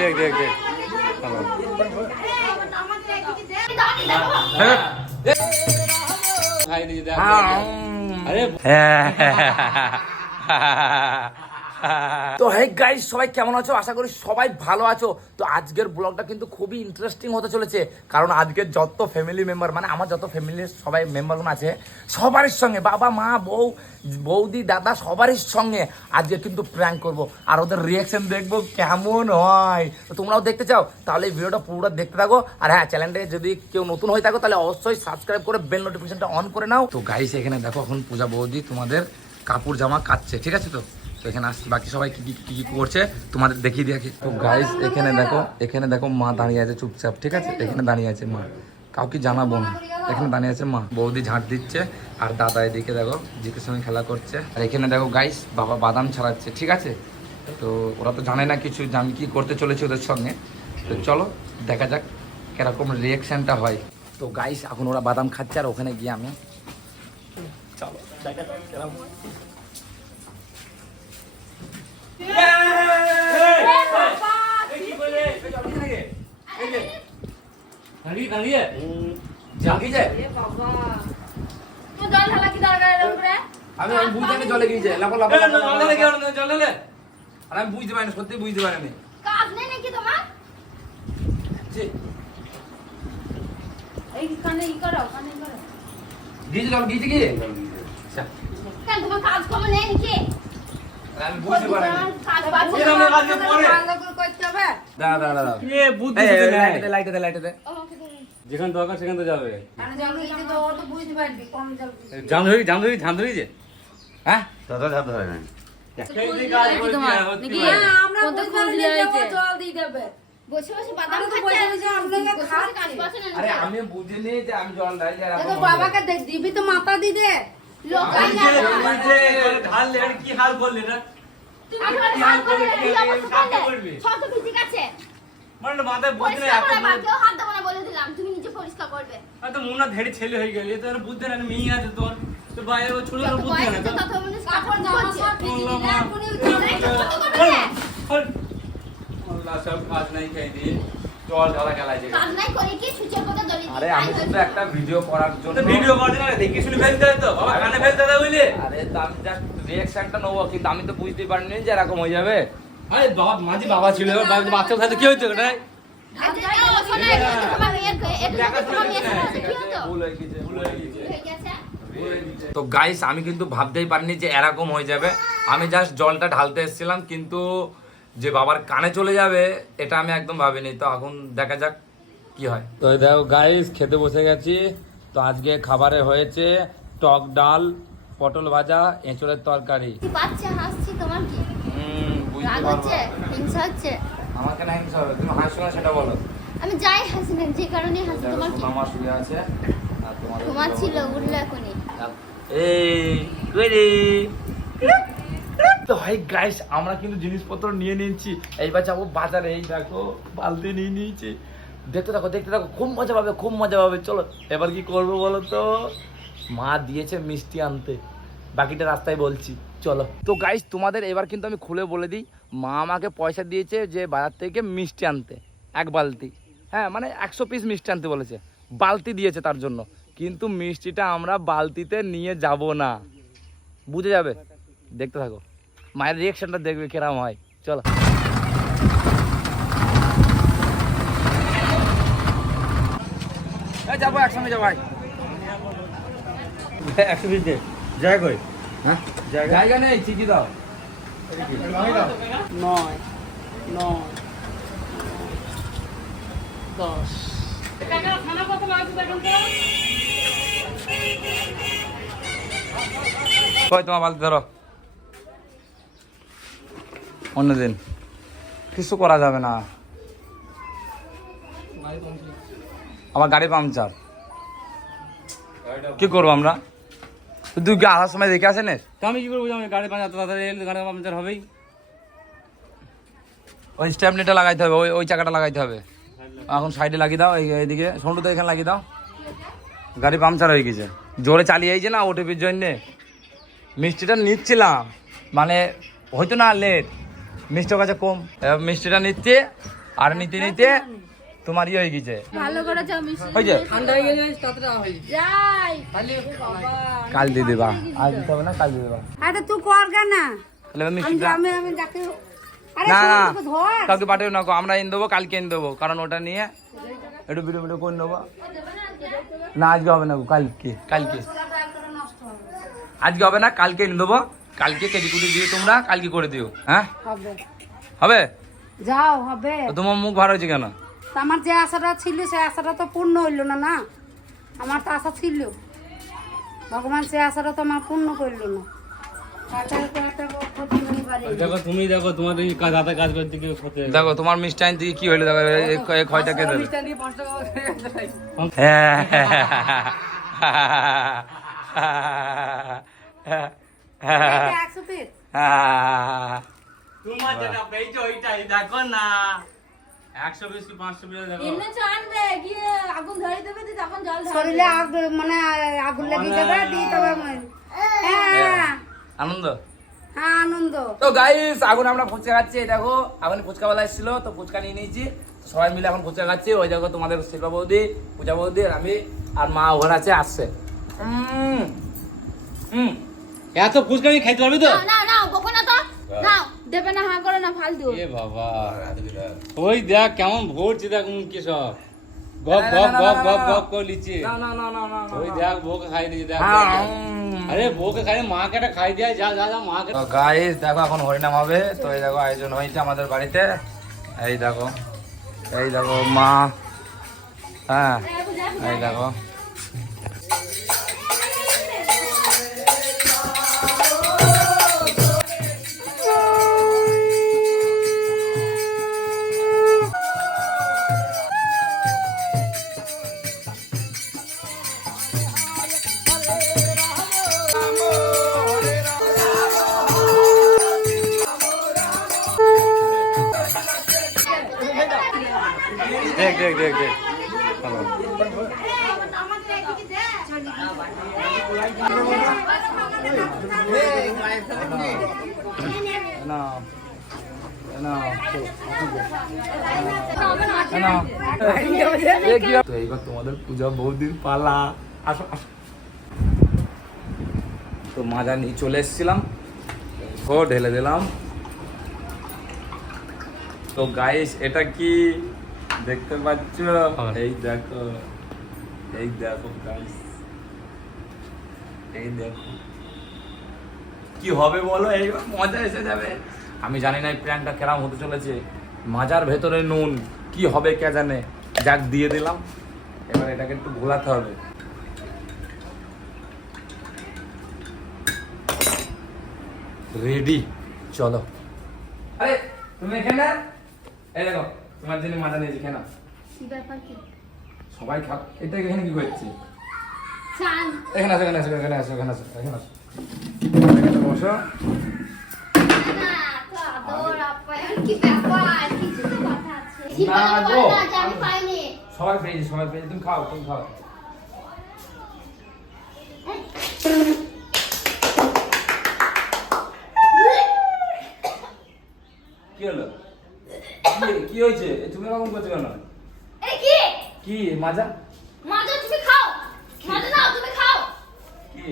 দেখ দেখ দেখ তো হে গাইস, সবাই কেমন আছো? আশা করি সবাই ভালো আছো। তো আজকের ব্লগটা কিন্তু খুবই ইন্টারেস্টিং হতে চলেছে, কারণ আজকে যত ফ্যামিলি মেম্বার, মানে আমার যত ফ্যামিলির সবাই মেম্বারগুলো আছে, সবারই সঙ্গে বাবা মা বউ বৌদি দাদা সবারই সঙ্গে আজকে কিন্তু প্র্যাঙ্ক করব, আর ওদের রিয়াকশন দেখবো কেমন হয়। তো তোমরাও দেখতে চাও তাহলে এই ভিডিওটা পুরোটা দেখতে থাকো। আর হ্যাঁ, চ্যানেলটা যদি কেউ নতুন হয়ে থাকো তাহলে অবশ্যই সাবস্ক্রাইব করে বেল নোটিফিকেশনটা অন করে নাও। তো গাইস, এখানে দেখো এখন পূজা বৌদি তোমাদের কাপড় জামা কাচ্ছে, ঠিক আছে? তো এখানে আসছি, বাকি সবাই কি কি করছে তোমাদের দেখিয়ে দিয়ে। তো গাইস, এখানে দেখো মা দাঁড়িয়ে আছে চুপচাপ, ঠিক আছে? এখানে দাঁড়িয়ে আছে মা, কাউকে জানাবো না। এখানে দাঁড়িয়ে আছে মা, বৌদি ঝাঁট দিচ্ছে, আর দাদা এদিকে দেখো জিকের সঙ্গে খেলা করছে। আর এখানে দেখো গাইস, বাবা বাদাম ছাড়াচ্ছে, ঠিক আছে? তো ওরা তো জানে না কিছু যে আমি কি করতে চলেছি ওদের সঙ্গে। তো চলো দেখা যাক কিরকম রিয়াকশনটা হয়। তো গাইস, এখন ওরা বাদাম খাচ্ছে আর ওখানে গিয়ে আমি, চলো দেখা যাক কিরকম। আমি বুঝতে জলে গিয়েছে, আমি বুঝতে পারিনি, সত্যি বুঝতে পারিনি। গিয়েছে জল গিয়েছে কি? আমি বুঝতে পারিনি। যেখানে দরকার সেখানে তো যাবে। জাম ধরেছে। হ্যাঁ দাদা ঝাঁপ ধরে না। আরে আমি বুঝিনি যে আমি জল ঢালি, বাবাকে দিবি তো মাথা দি দে। কি হাল করলে না? ছেলে হয়ে গেলি তোর বুদ্ধি না, মেয়ে আছে তোর, তোর বাইরে ছোট বুদ্ধি না। সব কাজ নাই খাই দিয়ে জল ঢালা খেলায়। আরে আমি শুধু একটা ভিডিও করার জন্য ভিডিও করতে না, দেখি শুনে ফেলতে হয় তো বাবা, কানে ফেলতে হয় বুঝলি? আরে তো আমি জাস্ট রিঅ্যাকশনটা নেবো, কিন্তু আমি তো বুঝতেই পারিনি যে এরকম হয়ে যাবে। আরে বাবা মাঝি বাবা ছিল, বাচ্চা সাথে কি হইতো ওটাই? তো গাইস, আমি কিন্তু ভাবতেই পারিনি যে এরকম হয়ে যাবে। আমি জাস্ট জলটা ঢালতে এসেছিলাম, কিন্তু যে বাবার কানে চলে যাবে এটা আমি একদম ভাবিনি। তো এখন দেখা যাক কি হয়। তো দেখো গাইস, খেতে বসে গেছি। তো আজকে খাবারে হয়েছে টক ডাল, পটল ভাজা, এঁচড়ের তরকারি। আমার কেন হিংসা হবে? তুমি হাসো না সেটা বলো। আমি যাই হাসি না, যে কারণে হাসি। তোমার কি আমার শুয়ে আছে আর তোমার ছিল উঠলে এখনই। এই কইরে। তো হাই গাইস, আমরা কিন্তু জিনিসপত্র নিয়ে নিয়েছি, এইবার যাবো বাজারে। এই দেখো বালতি নিয়ে নিয়েছি, দেখতে থাকো দেখতে থাকো, খুব মজা পাবে খুব মজা পাবে। চলো এবার কি করবো বলো তো? মা দিয়েছে মিষ্টি আনতে, বাকিটা রাস্তায় বলছি, চলো। তো গাইস, তোমাদের এবার কিন্তু আমি খুলে বলে দিই, মা আমাকে পয়সা দিয়েছে যে বাজার থেকে মিষ্টি আনতে, এক বালতি। হ্যাঁ মানে 100 পিস মিষ্টি আনতে বলেছে, বালতি দিয়েছে তার জন্য। কিন্তু মিষ্টিটা আমরা বালতিতে নিয়ে যাব না, বুঝে যাবে। দেখতে থাকো, মায়ের রিয়াকশনটা দেখবে কিরম হয়। চলো যাবো, একসঙ্গে যাবো ভাই। 100 পিস দে। জায়গা কই? হ্যাঁ জায়গা নেই, চিঠি দাও। 9 9 10 কই তোমার বালতি ধরো, অন্যদিন কিছু করা যাবে না। আমার গাড়ি পাংচার, কি করবো আমরা? তুই কি আসার সময় দেখে আসেন? আমি কি করবো? আমি গাড়ি পাঞ্চার, তাড়াতাড়ি এলে গাড়ি পাঞ্চার হবেই। ওই স্ট্যাপনিটা লাগাইতে হবে, ওই চাকাটা লাগাইতে হবে। এখন সাইডে লাগিয়ে দাও, এইদিকে সন্টুতে এখানে লাগিয়ে দাও। গাড়ি পাংচার হয়ে গেছে, জোরে চালিয়ে আইছে না ওটিপির জন্যে। মিষ্টিটা নিচ্ছিলাম, মানে হয়তো না লেট, মিষ্টির কাছে কম, মিষ্টিটা নিচ্ছে আর নিতে নিতে তোমার ইয়ে হয়ে গেছে ভালো করে যাও মিষ্টি ওই যে ঠান্ডা হয়ে গেলে তাড়াতাড়ি হয়ে যাই কাল দিয়ে দেবা আজ দিতে হবে না কাল দিয়ে দেবা আরে তুই কর না তাহলে আমি আমি আমি যাকে আরে না না তুই ধর কাউকে পাঠিয়ে না গো, আমরা এনে দেবো কালকে এনে দেবো কারণ ওটা নিয়ে একটু ভিডিও ভিডিও করে নেবো না আজকে হবে না গো, কালকে কালকে আজকে হবে না কালকে এনে দেবো কালকে কেজি কুটি দিয়ে তোমরা কালকে করে দিও হ্যাঁ হবে হবে যাও হবে তো তোমার মুখ ভার হয়েছে কেন তো আমার যে আশাটা ছিল সেই আশাটা তো পূর্ণ হইল না না আমার তো আশা ছিল ভগবান সেই আশাটা তো আমার পূর্ণ করলো না দেখো তুমি দেখো তোমার এই দাদা কাজ করতে গিয়ে ক্ষতি হয়ে গেল। দেখো তোমার মিষ্টাইন থেকে কি হইলো দেখো এই খয়টা কে দেবে হ্যাঁ তোমার যেটা পেয়েছো ওইটাই দেখো না 120 কি 500 বিলে দেখো শরীরে মানে আগুন লেগে যাবে দিয়ে তবে হ্যাঁ আনন্দ হ্যাঁ আনন্দ তো গাইস এখন আমরা ফুচকা খাচ্ছি এই দেখো এখন ফুচকাওয়ালা এসেছিল তো ফুচকা নিয়ে নিয়েছি সবাই মিলে এখন ফুচকা খাচ্ছি ওই দেখো তোমাদের শিল্পা বৌদি পূজা বৌদি আর আমি আর মা ওখানে আছে আসছে এত ফুচকা আমি খাইতে পারবি তো না না বকো না তো নাও দেবে না হ্যাঁ করে না ফালতু এ বাবা ওই দেখ কেমন ভরছে দেখ কি সব গপ গপ গপ গপ গপ করে লিচি না না না না না ওই দেখ বউকে খাই দিয়েছে দেখ আরে বউকে খাই মাকে একটা খাই দেয় যা যা যা মাকে তো গাইস দেখো এখন হরিনাম হবে তো এই দেখো আয়োজন হয়েছে আমাদের বাড়িতে এই দেখো মা হ্যাঁ এই দেখো দেখ দেখ দেখ দেখ ভালো না না তো এইবার তোমাদের পূজা বৌদির পালা আসো আসো তো মাজা নিয়ে চলে এসেছিলাম ও ঢেলে দিলাম তো গাইস এটা কি দেখতে পাচ্ছ এই দেখো গাইস এই দেখো কি হবে বলো এইবার মজা এসে যাবে আমি জানি না এই প্ল্যানটা কেরাম হতে চলেছে মাজার ভেতরে নুন কি হবে কে জানে যাক দিয়ে দিলাম এবার এটাকে একটু ঘোলাতে হবে রেডি চলো আরে তুমি এখানে এই দেখো তোমার জন্য মাজা নিয়েছি কেন কি ব্যাপার কি সবাই খাও এটা এখানে কি করছে চান এখানে আসো এখানে আসো এখানে আসো এখানে আসো এখানে আসো এখানে বসো না তো আদর আপ্যায়ন কি ব্যাপার কিছু তো কথা আছে কি না গো। বলো না আমি পাইনি সবাই পেয়েছি তুমি খাও কি হলো কি হয়েছে তুমি এরকম করছো কেন এ কি কি মাজা মাজা তুমি খাও মাজা নাও তুমি খাও কি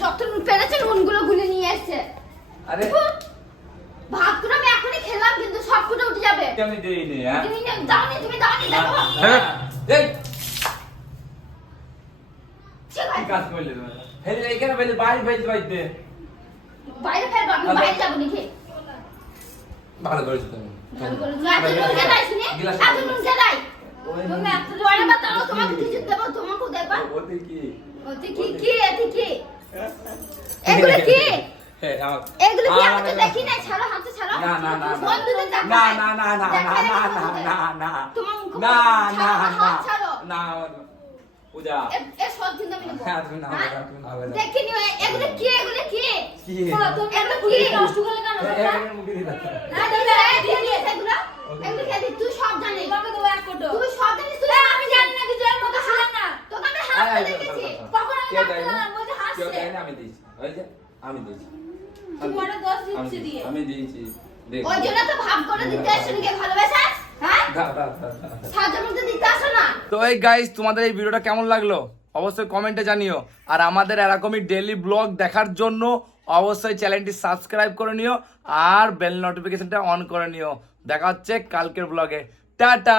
যত নুন পেরেছে নুনগুলো গুলে নিয়ে এসেছে আরে ভাতগুলো আমি এখনই খেলাম কিন্তু সবগুলো উঠে যাবে আমি দেইনি হ্যাঁ তুমি দাওনি দেখো হ্যাঁ এই ঠিক কি আছে কাজ করলে তুমি ফেলে এইখানে ফেলে বাইরে ফেলতে বাইরে ফেলবো আমি বাইরে যাবো নাকি ভালো করেছো তুমি ভালো করে এত নুন গেলাই শুনে এত নুন গেলাই তুমি এত জোরে বাতাও তোমাকে কিছু দেবো তোমাকে দেবো ওতে কি ওতে কি এতে কি এগুলো কি হ্যাঁ এগুলো কি আমি তো দেখি না ছাড়ো হাতে ছাড়ো না না না বন্ধুদের দেখো না না না না না না না না তোমার মুখ না না না ছাড়ো না পূজা এ সব দিন আমি নেব হ্যাঁ তুমি না তুমি না দেখি নি এগুলো কি কি? বলো তুমি এগুলো কি নষ্ট করলে কেন মুখে দিতে না দিলে দিয়ে দিয়ে এগুলো এগুলো কে দি তুই সব জানিস তোমাকে তো এক কোটো তুই সব জানিস তুই আমি জানি না কিছু এর মতো হাত না তোকে আমি হাত দেখেছি কখন আমি কেউ দেয় না না বলতে কেউ হাসছে দেয় না আমি দিয়েছি ওই যে আমি দিয়েছি তুই বড় দোষ দিচ্ছিস দিয়ে আমি দিয়েছি দেখ ওই জন্য তো ভাব করে দিতে শুনকে ভালোবাসা হ্যাঁ সাহায্যের মধ্যে দিতে আসো না। তো এই গাইস তোমাদের এই ভিডিওটা কেমন লাগলো অবশ্যই কমেন্টে জানিও, আর আমাদের এরকমই ডেইলি ব্লগ দেখার জন্য অবশ্যই চ্যানেলটি সাবস্ক্রাইব করে নিও আর বেল নোটিফিকেশনটা অন করে নিও। দেখা হচ্ছে কালকের ব্লগে। টাটা।